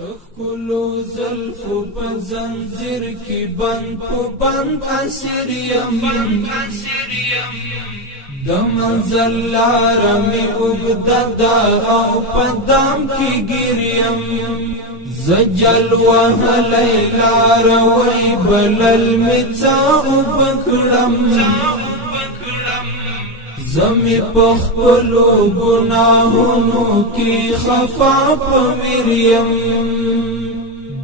دخلو زلفو په زنجیر کی بند په بند اسیر یم د منزل لار می اوږده او په دام کی ګریم زجل وهلی لار وی بلل می څا وبکړم زمی پخپلو گناہونو کی خفا پویریم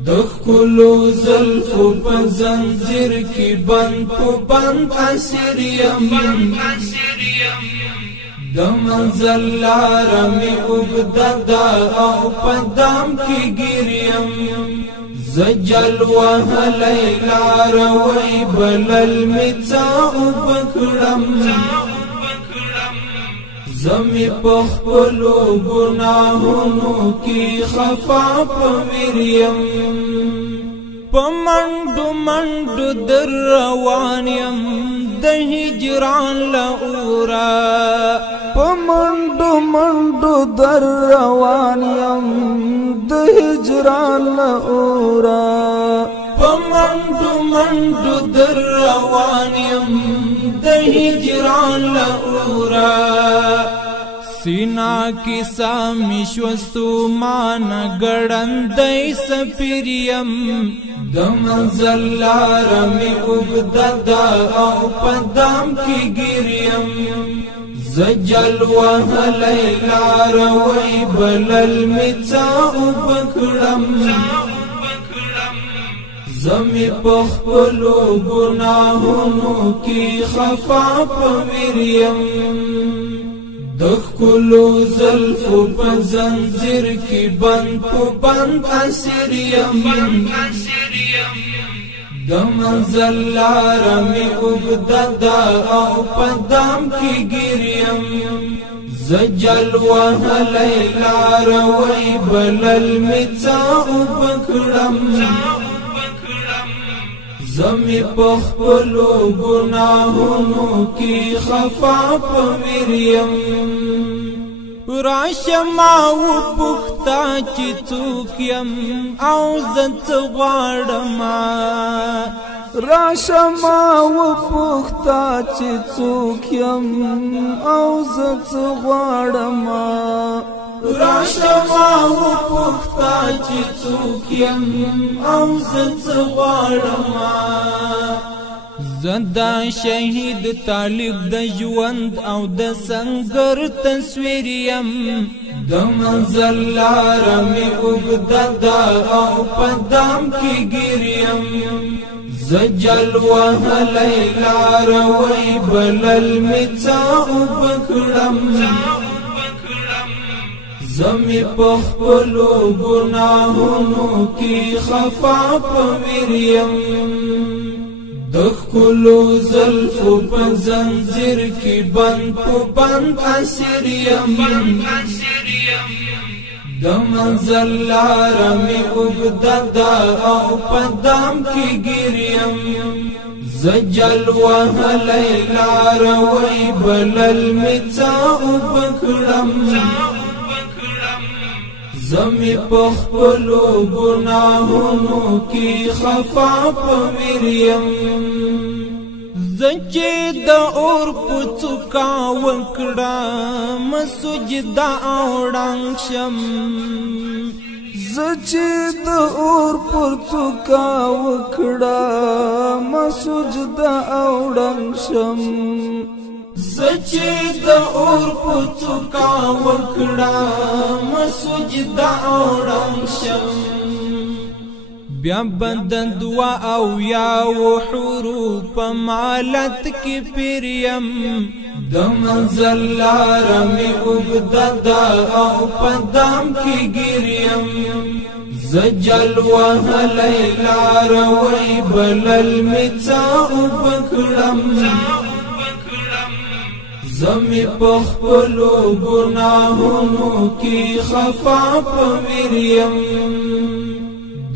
دخلو زلفو پا زنجیر کی بند پو بند اسیریم دمنزل لارمی اگددا او پدام کی گیریم زجل وهلی لار وی بلل می څا وبکړم زمی پخپلو گناہونو کی خفا پویریم پمنڈو منڈو در روانیم د هجران لورا پمنڈو منڈو در روانیم د هجران لورا پمنڈو منڈو در روانیم د هجران لورا سینا کی سامیشوستو مانا گڑندی سپیریم دمنزل لارمی اگددا او پدام کی گریم زجل وهلی لار وی بلل می څا وبکړم زمی پخپلو گناہونو کی خفا پویریم دخلو زلفو پا زنجیر کی بند پو بند اسیریم دمنزل لارمی اگددا او پدام کی گریم زجل وهلی لار وی بلل می څا وبکړم زمی پخپلو گناہونو کی خفا پویریم راشما و پختا چی څوکیم او زت غواړما راشما و پختا چی څوکیم او زت غواړما راشما و پختا چی څوکیم او زت غواړما زدا شهید طالب د ژوند او د سنگر تصویریم د منزل لار می اوږده او پدام کی ګریم زجل وهلی لار وی بلل می څا وبکړم زمی پخپلو گناہونو کی خفا پویریم دخلو زلفو پا زنجیر کی بند پو بند اسیریم دمنزل لارمی اگددا او پدام کی گریم زجل وهلی لار وی بلل می څا وبکړم زمی پخپلو گناہونو کی خفا پویریم زچی دا اور پڅکا وکړه مسجدا اوړنګ شم زچی دا اور پڅکا وکړه مسجدا اوړنګ شم زچی دا اور پڅکا وکړه مسجدا اوړنګ شم بیا بدن دعا او یا حروف مالت کی پریم دمنزل لارمی اوږده او پدام کی ګریم زجل وهلی لار وی بلل می څا وبکړم زمی پخپلو گناہونو کی خفا پویریم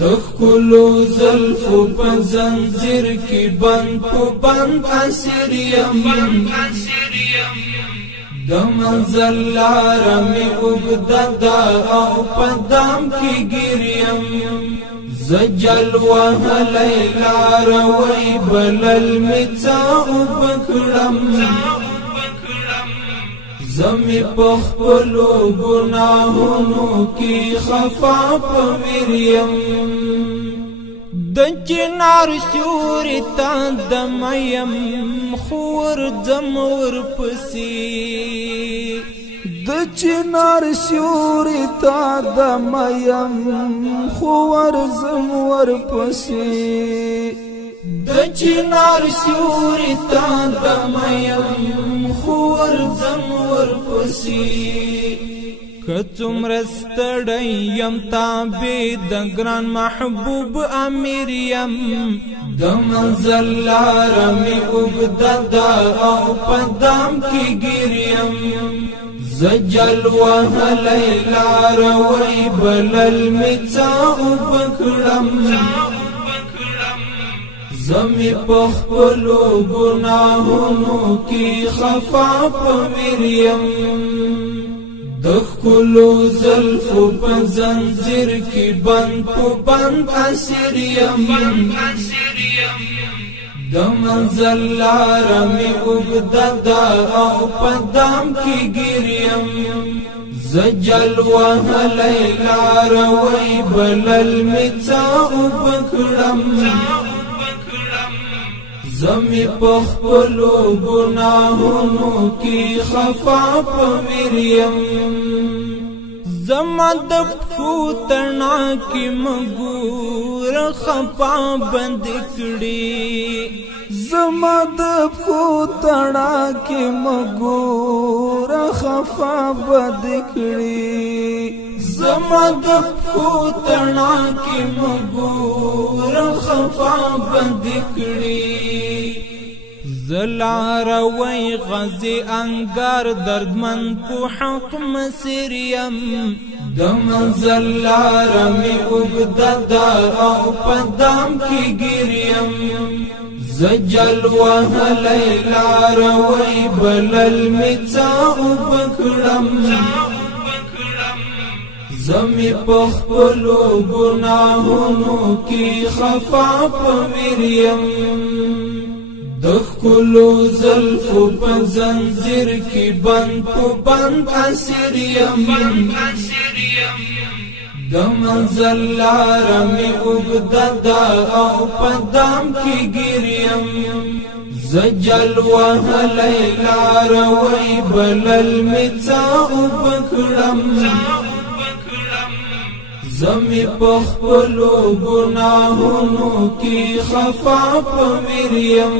دخلو زلفو پا زنجیر کی بند پو بند اسیریم د منزل لار می اوږده ده او په دام کې ګریم زجل وهلی لاروی بلل می څه اوبه کړم زمی په خپلو ګناهونو کې خفا په ویریم د چنار سیوري ته دمیم خو ورځم ورپسې د چنار سیوري ته دمیم خو ورځم ورپسې د چنار سیوري ته دمیم خو ورځم ورپسې کڅومره ستړی یم تابع د ګران محبوب امیر یم د منزل لاره مې اوږده ده او په دام کې ګریم زجل وهلی لاروی بلل مې څه اوبه کړم زمی په خپلو ګناهونو کې خفا په ویریم د ښکلو زلفو په زنځیر کې بند په بند اسیر یم د منزل لاره مې اوږده ده او په دام کې ګریم زجل وهلی لاروی بلل مې څه اوبه کړم زمی په خپلو ګناهونو کې خفا په ویریم زما د پښو تڼاکې مګور خفا بند کړي زما د پښو تڼاکې مګور خفا بند کړي زما د پښو تڼاکې مګور خفا بند کړي زلاروی غزی انگار دردمن په حق مسیر یم د منزل لاره مې اوږده ده او په دام کې ګریم زجل وهلی لاروی بلل مې څه اوبه کړم زمی په خپلو ګناهونو کې خفا په ویریم د ښکلو زلفو په زنځیر کې بند په بند اسیر یم د منزل لاره مې اوږده ده او په دام کې ګریم زجل وهلی لاروی بلل مې څه اوبه کړم زمی په خپلو ګناهونو کې خفا په ویریم